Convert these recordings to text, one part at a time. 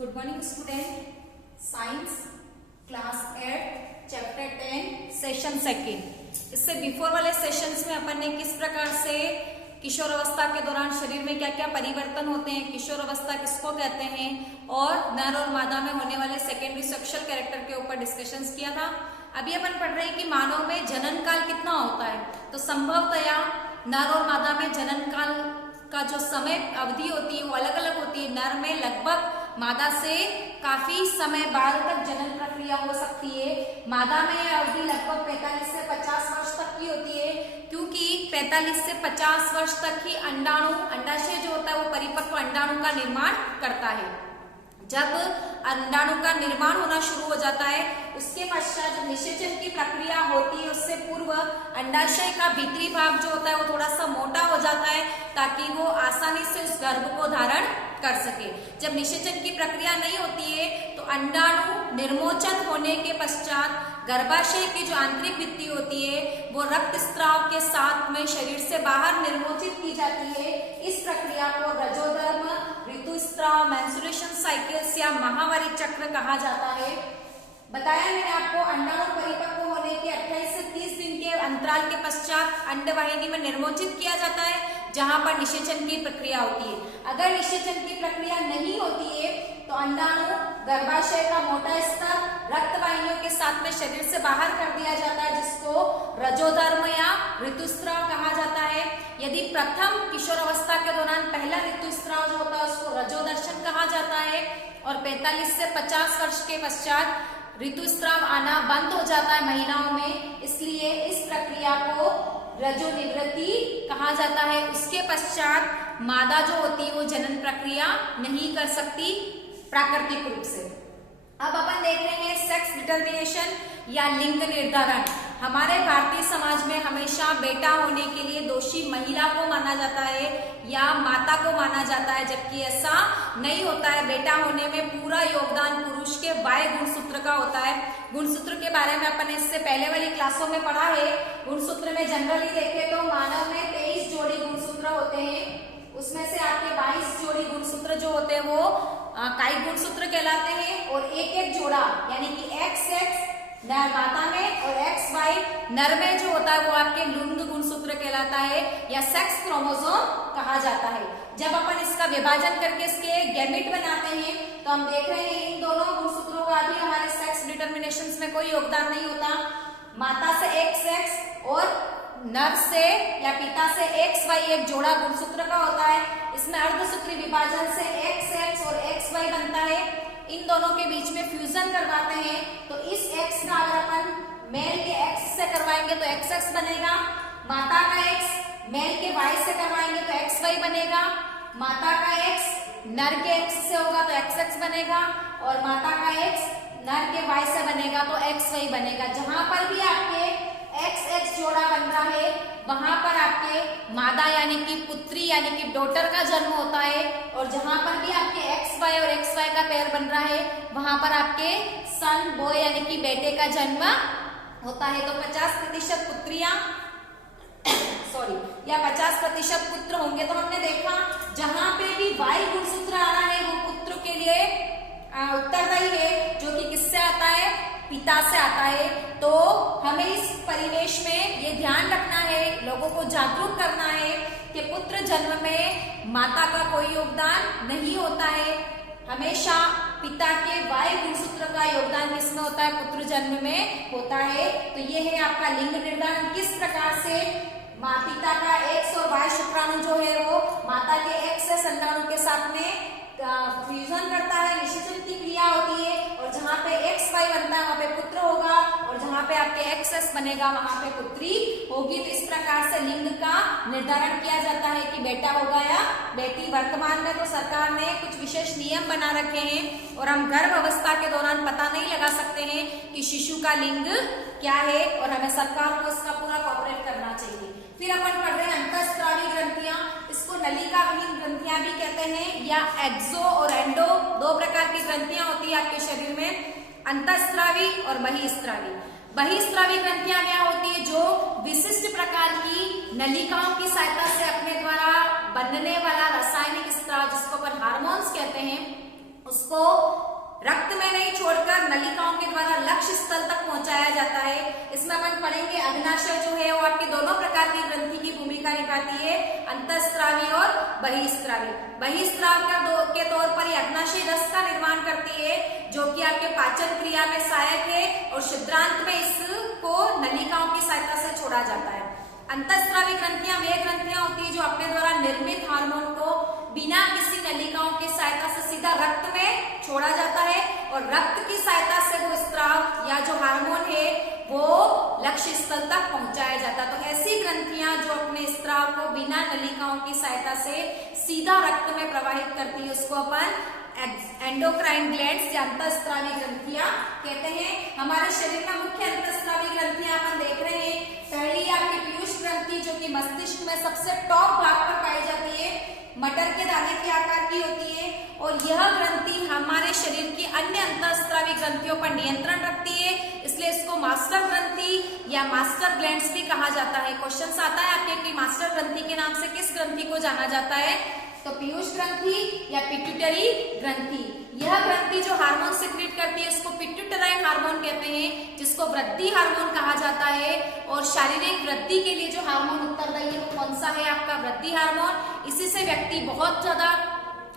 Good morning student, science class 8 chapter 10 session second. इससे before वाले sessions में अपन ने किस प्रकार से किशोर अवस्था के दौरान शरीर में क्या क्या परिवर्तन होते हैं, किशोर अवस्था किसको कहते हैं, और नर और मादा में होने वाले सेकेंडरी सेक्सुअल कैरेक्टर के ऊपर डिस्कशंस किया था। अभी अपन पढ़ रहे हैं कि मानव में जनन काल कितना होता है। तो संभवतया नर और मादा में जनन काल का जो समय अवधि होती है वो अलग अलग होती है। नर में लगभग मादा से काफी समय बाद तक जनन प्रक्रिया हो सकती है। मादा में यह अवधि लगभग 45 से 50 वर्ष तक की होती है, क्योंकि 45 से 50 वर्ष तक ही अंडाशय जो होता है वो परिपक्व अंडाणु का निर्माण करता है। जब अंडाणु का निर्माण होना शुरू हो जाता है उसके पश्चात जब निषेचन की प्रक्रिया होती है उससे पूर्व अंडाशय का भीतरी भाग जो होता है वो थोड़ा सा मोटा हो जाता है ताकि वो आसानी से उस गर्भ को धारण कर सके। जब निषेचन की प्रक्रिया नहीं होती है तो अंडाणु निर्मोचन होने के पश्चात गर्भाशय की जो आंतरिक भित्ति होती है वो रक्त स्त्राव के साथ में शरीर से बाहर निर्मोचित की जाती है। इस प्रक्रिया को रजोधर्म, ऋतुस्त्राव, मेंस्ट्रुएशन साइकिल्स या माहवारी चक्र कहा जाता है। बताया मैंने आपको अंडाणु परिपक्व होने के 28 से 30 दिन के अंतराल के पश्चात अंडवाहिनी में निर्मोचित किया जाता है, जहां पर निषेचन की प्रक्रिया होती है। अगर निषेचन की प्रक्रिया नहीं होती है तो अंडाणु गर्भाशय का मोटा स्तर रक्तवाहिनियों के साथ में शरीर से बाहर कर दिया जाता है, जिसको रजोधर्म या ऋतुस्त्राव कहा जाता है। यदि प्रथम किशोर अवस्था के दौरान पहला ऋतुस्त्राव जो होता है उसको रजोदर्शन कहा जाता है, और 45 से 50 वर्ष के पश्चात ऋतुस्त्राव आना बंद हो जाता है महिलाओं में, इसलिए इस प्रक्रिया को रजोनिवृत्ति कहा जाता है। उसके पश्चात मादा जो होती है वो जनन प्रक्रिया नहीं कर सकती प्राकृतिक रूप से। अब अपन देख रहे हैं सेक्स डिटर्मिनेशन या लिंग निर्धारण। हमारे भारतीय समाज में हमेशा बेटा होने के लिए दोषी महिला को माना जाता है या माता को माना जाता है, जबकि ऐसा नहीं होता है। बेटा होने में पूरा योगदान पुरुष के बाह्य गुणसूत्र का होता है। गुणसूत्र के बारे में अपन इससे पहले वाली क्लासों में पढ़ा है। गुणसूत्र में जनरली देखें तो मानव में 23 जोड़ी गुणसूत्र होते हैं, उसमें से आपके 22 जोड़ी गुणसूत्र जो होते हैं वो कायिक गुणसूत्र कहलाते हैं, और एक एक जोड़ा यानी कि XX नर माता में और XY नर में जो होता है वो आपके लिंग गुणसूत्र कहलाता है या सेक्स क्रोमोसोम कहा जाता है। जब अपन इसका विभाजन करके इसके गैमेट बनाते हैं तो हम देख रहे हैं इन दोनों गुणसूत्रों का भी हमारे सेक्स डिटर्मिनेशन में कोई योगदान नहीं होता। माता से XX और नर से या पिता से XY एक जोड़ा गुणसूत्र का होता है। इसमें अर्धसूत्री विभाजन से XX और XY बनता है। इन दोनों के बीच में फ्यूजन करवाते हैं तो इस X का अगर अपन मेल के X से करवाएंगे तो XX बनेगा, माता का X मेल के Y से करवाएंगे तो XY बनेगा, माता का X नर के X से होगा तो XX बनेगा, और माता का X नर के Y से बनेगा तो XY बनेगा। जहां पर भी आपके XX जोड़ा बन रहा है वहां पर आपके मादा यानी कि पुत्री यानी कि डॉटर का जन्म होता है, और जहां पर भी आपके XY और XY का पेयर बन रहा है वहां पर आपके सन बॉय यानी कि बेटे का जन्म होता है। तो 50% पुत्रियां या 50% पुत्र होंगे। तो हमने देखा जहां पे भी Y गुणसूत्र आ रहा है वो पुत्र के लिए उत्तरदायी है, जो कि किससे आता है, पिता से आता है। तो हमें इस परिवेश में ये ध्यान रखना है, लोगों को जागरूक करना है कि पुत्र जन्म में माता का कोई योगदान नहीं होता है। हमेशा पिता के Y गुणसूत्र का योगदान किसमें होता है, पुत्र जन्म में होता है। तो ये है आपका लिंग निर्धारण, किस प्रकार से पिता का X और Y शुक्राणु जो है वो माता के X अंडाणु के साथ में फ्यूजन करता है, निषेचन की क्रिया होती है, और जहां पे XY बनता है वहां पे पुत्र होगा, और जहां पे आपके XX बनेगा वहां पे पुत्री होगी। तो इस प्रकार से लिंग का निर्धारण किया जाता है कि बेटा होगा या बेटी। वर्तमान में तो सरकार ने कुछ विशेष नियम बना रखे हैं और हम गर्भ अवस्था के दौरान पता नहीं लगा सकते हैं कि शिशु का लिंग क्या है, और हमें सरकार को इसका पूरा कोऑपरेट करना चाहिए। फिर अपन पढ़ रहे हैं अंतःस्रावी ग्रंथियां, इसको नलिकाविहीन ग्रंथियां भी कहते हैं, या एक्सो और एंडो दो प्रकार की ग्रंथियां होती है आपके शरीर में, अंतःस्रावी और बहिःस्रावी। बहिःस्रावी ग्रंथियां क्या होती है, जो विशिष्ट प्रकार की नलिकाओं की सहायता से अपने द्वारा बनने वाला रासायनिक स्त्राव जिसको अपन हार्मोन्स कहते हैं उसको रक्त में नहीं छोड़कर नलिकाओं के द्वारा लक्ष्य स्थल तक पहुंचाया जाता है। इसमें अपन पढ़ेंगे अग्नाशय जो है वो आपके दोनों प्रकार की ग्रंथि की भूमिका निभाती है, अंतःस्रावी और बहिःस्रावी। बहिःस्राव के तौर पर ये अग्नाशय रस का निर्माण करती है जो कि आपके पाचन क्रिया में सहायक है और छिद्रांत में इसको नलिकाओं की सहायता से छोड़ा जाता है। अंतःस्रावी ग्रंथियां वे ग्रंथियां होती है जो अपने द्वारा निर्मित हार्मोन को बिना किसी नलिकाओं की सहायता से सीधा रक्त में छोड़ा जाता है और रक्त की सहायता से वो स्राव या जो हार्मोन है वो लक्ष्य स्थल तक पहुंचाया जाता है। तो ऐसी ग्रंथियां जो अपने स्राव को बिना नलिकाओं की सहायता से सीधा रक्त में प्रवाहित करती है उसको अपन एंडोक्राइन ग्लैंड्स या अंतःस्रावी ग्रंथियां कहते हैं। हमारे शरीर में मुख्य अंतःस्रावी ग्रंथियां अपन देख रहे हैं। पहली आपकी पीयूष ग्रंथि जो कि मस्तिष्क में सबसे टॉप भाग पर पाई जाती है, मटर के दाने के आकार की होती है और यह ग्रंथि हमारे शरीर की अन्य अंतःस्रावी ग्रंथियों पर नियंत्रण रखती है, इसलिए इसको मास्टर ग्रंथि या मास्टर ग्लैंड्स भी कहा जाता है। क्वेश्चन आता है आपके कि मास्टर ग्रंथि के नाम से किस ग्रंथि को जाना जाता है, तो पीयूष ग्रंथि या पिट्यूटरी ग्रंथि। यह ग्रंथि जो हार्मोन सिक्रीट करती है उसको पिट्यूटराइन हार्मोन कहते हैं, जिसको वृद्धि हार्मोन कहा जाता है। और शारीरिक वृद्धि के लिए जो हार्मोन उत्तरदायी है वो कौन सा है, आपका वृद्धि हार्मोन। इसी से व्यक्ति बहुत ज्यादा,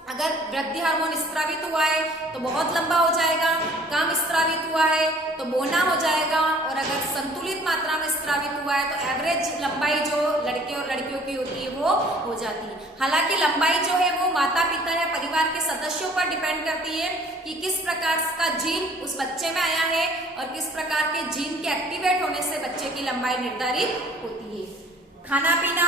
अगर वृद्धि हार्मोन स्त्रावित हुआ है तो बहुत लंबा हो जाएगा, कम स्त्रावित हुआ है तो बौना हो जाएगा और अगर संतुलित मात्रा में स्त्रावित हुआ है तो एवरेज लंबाई जो लड़के और लड़कियों की होती है वो हो जाती है। हालांकि लंबाई जो है वो माता पिता या परिवार के सदस्यों पर डिपेंड करती है कि किस प्रकार का जीन उस बच्चे में आया है और किस प्रकार के जीन के एक्टिवेट होने से बच्चे की लंबाई निर्धारित होती है। खाना पीना,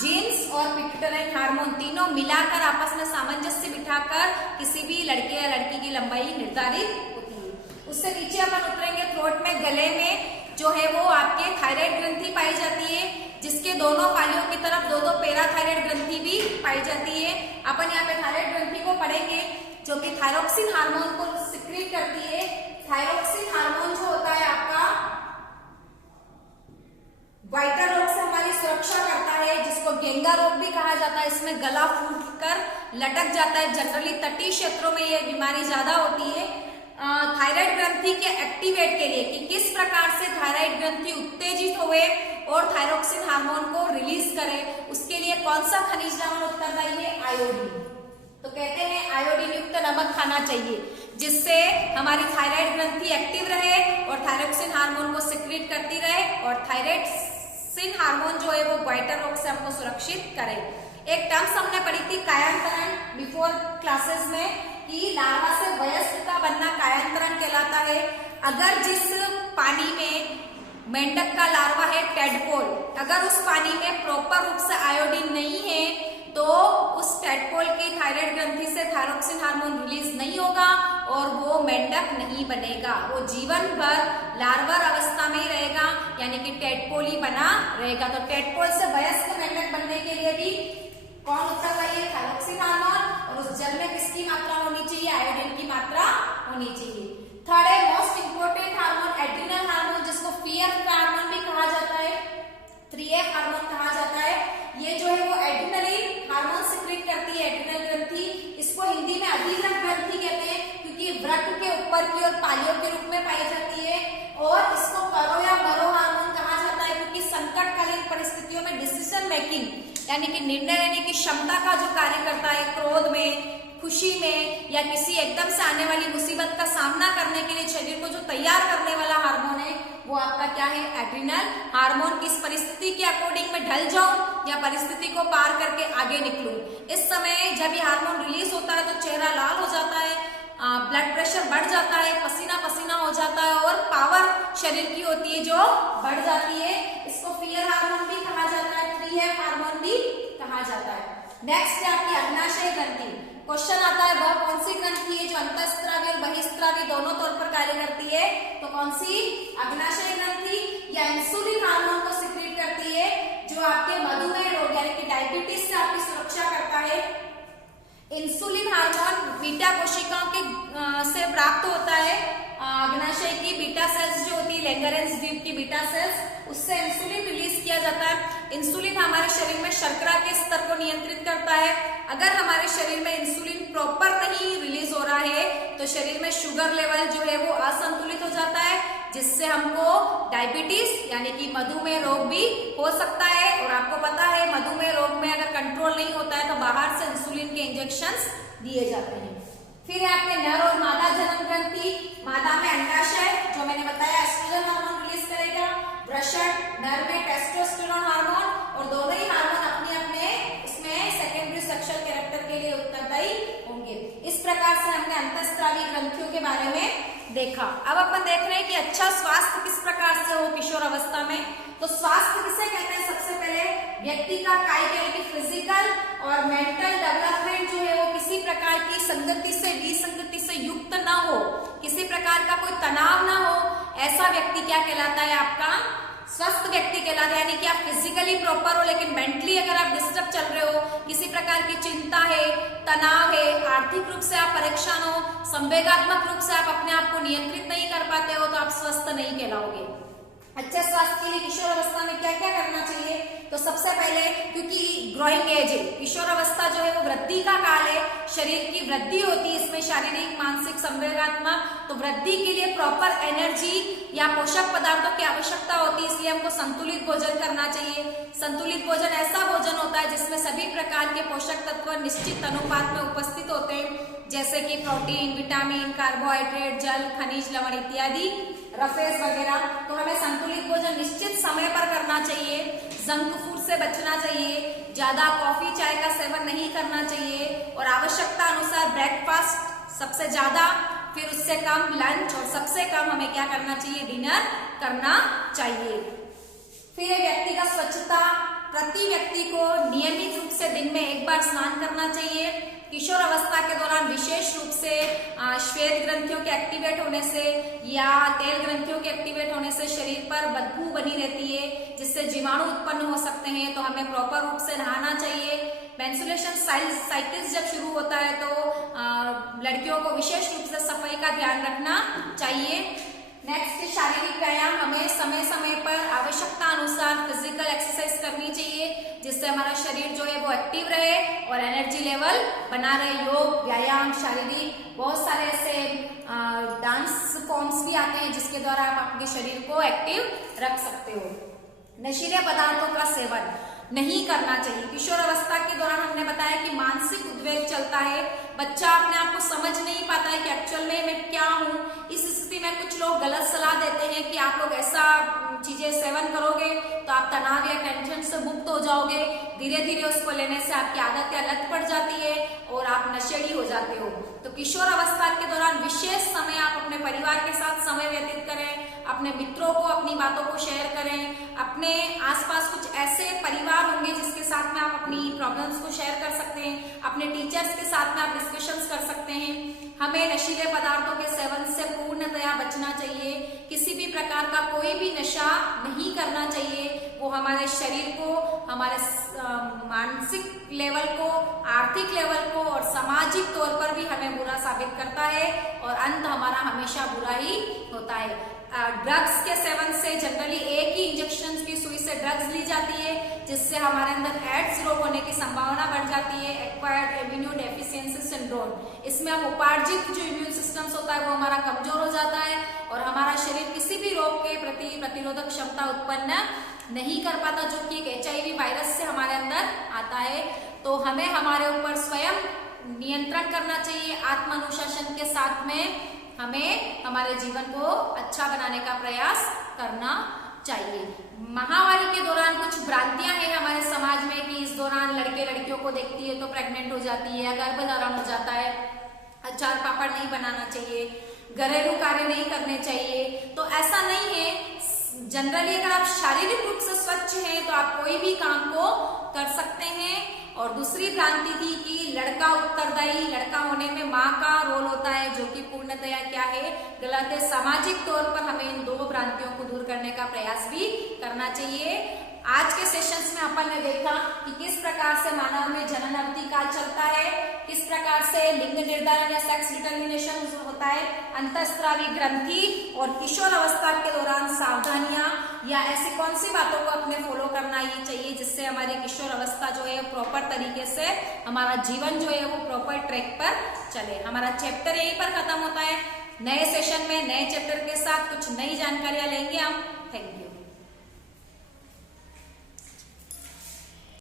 जीन्स और पिट्यूटराइन हार्मोन तीनों मिलाकर आपस में सामंजस्य बिठाकर किसी भी लड़के या लड़की की लंबाई निर्धारित होती है। उससे नीचे अपन उतरेंगे, थ्रोट में, गले में जो है वो आपके थायराइड ग्रंथि पाई जाती है, जिसके दोनों पालियों की तरफ दो पैराथायराइड ग्रंथि भी पाई जाती है। अपन यहाँ पे थायराइड ग्रंथि को पढ़ेंगे जो कि थायरोक्सिन हार्मोन को सिक्रीट करती है। थायरोक्सिन हार्मोन जो होता है आपका वाइटल रोग से हमारी सुरक्षा करता है, जिसको गेंगा रोग भी कहा जाता है। इसमें गला फूटकर लटक जाता है, जनरली तटीय क्षेत्रों में ये बीमारी ज्यादा होती है। थायराइड ग्रंथि के एक्टिवेट के लिए कि किस प्रकार से थायराइड ग्रंथि उत्तेजित हुए और थायरोक्सिन हार्मोन को रिलीज करे, उसके लिए कौन सा खनिज लवण उत्तरदायी है, आयोडीन। तो कहते हैं आयोडीन युक्त नमक खाना चाहिए जिससे हमारी थायराइड ग्रंथि एक्टिव रहे और थायरोक्सिन हार्मोन को सिक्रीट करती रहे और थायराइड हार्मोन जो है वो वाइटल रोग से हमको सुरक्षित करे। एक टर्म्स हमने पढ़ी थी कायांतरण बिफोर क्लासेस में कि लार्वा से वयस्क का बनना कायांतरण कहलाता है। अगर जिस पानी में मेंढक का लार्वा है टेडपोल, अगर उस पानी में प्रॉपर रूप से आयोडीन नहीं है तो उस टेडपोल की थायराइड ग्रंथि से थायरोक्सिन हार्मोन रिलीज नहीं होगा और वो मेंढक नहीं बनेगा, वो जीवन भर लार्वर अवस्था में ही रहेगा, यानी कि टेडपोल ही बना रहेगा। तो टेडपोल से वयस्क मेंढक बनने के लिए भी कौन उत्तरदायी है, थायरोक्सिन हार्मोन। और उस जल में किसकी मात्रा होनी चाहिए, आयोडीन की मात्रा होनी चाहिए। थर्ड है most important hormone adrenal hormone, जिसको पीएफ का हार्मोन भी कहा जाता है, 3F हार्मोन कहा जाता है। ये जो है वो एड्रिनलिन हार्मोन सिक्रीट करती है, एड्रिनल ग्रंथि। इसको हिंदी में अधिवृक्क ग्रंथि कहते हैं क्योंकि वृक्क के ऊपर की ओर पालियों के रूप में पाई जाती है। और इसको करो या मरो हार्मोन कहा जाता है क्योंकि संकटकालीन परिस्थितियों में डिसीजन मेकिंग यानी कि निर्णय लेने की क्षमता का जो कार्य करता है, क्रोध में, खुशी में या किसी एकदम से आने वाली मुसीबत का सामना करने के लिए शरीर को जो तैयार करने वाला हार्मोन है वो आपका क्या है, एड्रिनल हार्मोन। किस परिस्थिति के अकॉर्डिंग में ढल जाऊं या परिस्थिति को पार करके आगे निकलूं। इस समय जब ये हार्मोन रिलीज होता है तो चेहरा लाल हो जाता है, ब्लड प्रेशर बढ़ जाता है, पसीना पसीना हो जाता है और पावर शरीर की होती है जो बढ़ जाती है। इसको फियर हार्मोन भी कहा जाता है, 3F हार्मोन भी कहा जाता है। नेक्स्ट है आपकी अग्नाशय ग्रंथि। क्वेश्चन आता है वह कौन सी ग्रंथि है जो अंतःस्रावी और बहिःस्रावी दोनों तौर पर कार्य करती है, तो कौन सी, अग्नाशय ग्रंथि। या इंसुलिन हार्मोन को सिक्रीट करती है जो आपके मधुमेह रोग यानी कि डायबिटीज से आपकी सुरक्षा करता है। इंसुलिन हार्मोन बीटा कोशिकाओं के से प्राप्त होता है। अग्नाशय की बीटा सेल्स जो होती है, लैंगरेंस द्वीप की बीटा सेल्स, उससे इंसुलिन रिलीज किया जाता है। इंसुलिन हमारे शरीर में शर्करा के स्तर को नियंत्रित करता है अगर हमारे शरीर में इंसुलिन प्रॉपर नहीं रिलीज हो रहा है तो शरीर में शुगर लेवल जो है वो असंतुलित हो जाता है, जिससे हमको डायबिटीज यानी कि मधुमेह रोग भी हो सकता है। और आपको पता है मधुमेह रोग में अगर कंट्रोल नहीं होता है तो बाहर से इंसुलिन के इंजेक्शंस दिए जाते हैं। फिर आपके नर और मादा जनन ग्रंथि, मादा में अंडाशय जो मैंने बताया एस्ट्रोजन हार्मोन रिलीज करेगा, वृषण नर में टेस्टोस्टेरोन हार्मोन, और दोनों ही हार्मोन अपने अपने इसमें सेकेंडरी सेक्सुअल कैरेक्टर के लिए उत्तरदायी होंगे। इस प्रकार से हमने अंतःस्रावी ग्रंथियों के बारे में देखा। अब अपन देख रहे हैं कि अच्छा स्वास्थ्य किस प्रकार से हो किशोर अवस्था में। तो स्वास्थ्य किसे कहते हैं? सबसे पहले व्यक्ति का कायिक यानी कि फिजिकल और मेंटल डेवलपमेंट जो है वो किसी प्रकार की संगति से विसंगति से युक्त ना हो, किसी प्रकार का कोई तनाव ना हो, ऐसा व्यक्ति क्या कहलाता है? आपका स्वस्थ व्यक्ति कहलाता है। यानी कि आप फिजिकली प्रॉपर हो लेकिन मेंटली अगर आप डिस्टर्ब चल रहे हो, किसी प्रकार की चिंता है, तनाव है, आर्थिक रूप से आप परेशान हो, संवेगात्मक रूप से आप अपने आप को नियंत्रित नहीं कर पाते हो, तो आप स्वस्थ नहीं कहलाओगे। अच्छे स्वास्थ्य के लिए किशोर अवस्था में क्या क्या करना चाहिए? तो सबसे पहले, क्योंकि ग्रोइंग एज है, किशोर अवस्था जो है वो वृद्धि का काल है, शरीर की वृद्धि होती है इसमें, शारीरिक मानसिक संवेगात्मक। तो वृद्धि के लिए प्रॉपर एनर्जी या पोषक पदार्थों की आवश्यकता होती है, इसलिए हमको संतुलित भोजन करना चाहिए। संतुलित भोजन ऐसा भोजन होता है जिसमें सभी प्रकार के पोषक तत्व निश्चित अनुपात में उपस्थित होते हैं, जैसे कि प्रोटीन, विटामिन, कार्बोहाइड्रेट, जल, खनिज, लवण इत्यादि, रफेज वगैरह। तो हमें संतुलित भोजन निश्चित समय पर करना चाहिए, जंक फूड से बचना चाहिए, ज्यादा कॉफी चाय का सेवन नहीं करना चाहिए, और आवश्यकता अनुसार ब्रेकफास्ट सबसे ज्यादा, फिर उससे कम लंच, और सबसे कम हमें क्या करना चाहिए? डिनर करना चाहिए। फिर व्यक्तिगत स्वच्छता, प्रति व्यक्ति को नियमित रूप से दिन में एक बार स्नान करना चाहिए। किशोर अवस्था के दौरान विशेष रूप से श्वेत ग्रंथियों के एक्टिवेट होने से या तेल ग्रंथियों के एक्टिवेट होने से शरीर पर बदबू बनी रहती है, जिससे जीवाणु उत्पन्न हो सकते हैं। तो हमें प्रॉपर रूप से नहाना चाहिए। मेंस्ट्रुएशन साइकिल्स जब शुरू होता है तो लड़कियों को विशेष रूप से सफाई का ध्यान रखना चाहिए। नेक्स्ट, शारीरिक व्यायाम, हमें समय समय पर आवश्यकता अनुसार फिजिकल एक्सरसाइज करनी चाहिए, जिससे हमारा शरीर जो है वो एक्टिव रहे और एनर्जी लेवल बना रहे। योग, व्यायाम, शारीरिक बहुत सारे ऐसे डांस फॉर्म्स भी आते हैं जिसके द्वारा आप अपने शरीर को एक्टिव रख सकते हो। नशीले पदार्थों का सेवन नहीं करना चाहिए। किशोर अवस्था के दौरान हमने बताया कि मानसिक उद्वेग चलता है, बच्चा अपने आप को समझ नहीं पाता है कि एक्चुअल में मैं क्या हूँ। इस स्थिति में कुछ लोग गलत सलाह देते हैं कि आप लोग ऐसा चीजें सेवन करोगे तो आप तनाव या टेंशन से मुक्त हो जाओगे। धीरे धीरे उसको लेने से आपकी आदत या लत पड़ जाती है और आप नशेड़ी हो जाते हो। तो किशोर अवस्था के दौरान विशेष समय आप अपने परिवार के साथ समय व्यतीत करें, अपने मित्रों को अपनी बातों को शेयर करें। अपने आसपास कुछ ऐसे परिवार होंगे जिसके साथ में आप अपनी प्रॉब्लम्स को शेयर कर सकते हैं। अपने टीचर्स के साथ में आप डिस्कशंस कर सकते हैं। हमें नशीले पदार्थों के सेवन से पूर्णतया बचना चाहिए। किसी भी प्रकार का कोई भी नशा नहीं करना चाहिए। वो हमारे शरीर को, हमारे मानसिक लेवल को, आर्थिक लेवल को और सामाजिक तौर पर भी हमें बुरा साबित करता है और अंत हमारा हमेशा बुरा ही होता है। ड्रग्स के सेवन से जनरली एक ही इंजेक्शन की सुई से ड्रग्स ली जाती है, जिससे हमारे अंदर एड्स रोग होने की संभावना बढ़ जाती है, एक्वायर्ड इम्यूनो डेफिशिएंसी सिंड्रोम। इसमें हम उपार्जित जो इम्यून सिस्टम्स होता है वो हमारा कमजोर हो जाता है और हमारा शरीर किसी भी रोग के प्रति प्रतिरोधक क्षमता उत्पन्न नहीं कर पाता, जो कि एक HIV वायरस से हमारे अंदर आता है। तो हमें हमारे ऊपर स्वयं नियंत्रण करना चाहिए। आत्म अनुशासन के साथ में हमें हमारे जीवन को अच्छा बनाने का प्रयास करना चाहिए। महामारी के दौरान कुछ भ्रांतियां हैं हमारे समाज में कि इस दौरान लड़के लड़कियों को देखती है तो प्रेग्नेंट हो जाती है, गर्भधारण हो जाता है, अचार पापड़ नहीं बनाना चाहिए, घरेलू कार्य नहीं करने चाहिए। तो ऐसा नहीं है। जनरली अगर आप शारीरिक रूप से स्वच्छ हैं तो आप कोई भी काम को कर सकते हैं। और दूसरी भ्रांति थी कि लड़का उत्तरदायी, लड़का होने में माँ का रोल होता है, जो कि पूर्णतया क्या है? गलत है। सामाजिक तौर पर हमें इन दो भ्रांतियों को दूर करने का प्रयास भी करना चाहिए। आज के सेशंस में अपन ने देखा कि किस प्रकार से मानव में जनन अवधि काल चलता है, किस किस प्रकार से लिंग निर्धारण या सेक्स डिटर्मिनेशन होता है, अंतःस्रावी ग्रंथि और किशोर अवस्था के दौरान सावधानियां या ऐसी कौन सी बातों को अपने फॉलो करना ही चाहिए जिससे हमारी किशोर अवस्था जो है प्रॉपर तरीके से, हमारा जीवन जो है वो प्रॉपर ट्रैक पर चले। हमारा चैप्टर यहीं पर खत्म होता है। नए सेशन में नए चैप्टर के साथ कुछ नई जानकारियां लेंगे हम। Thank you.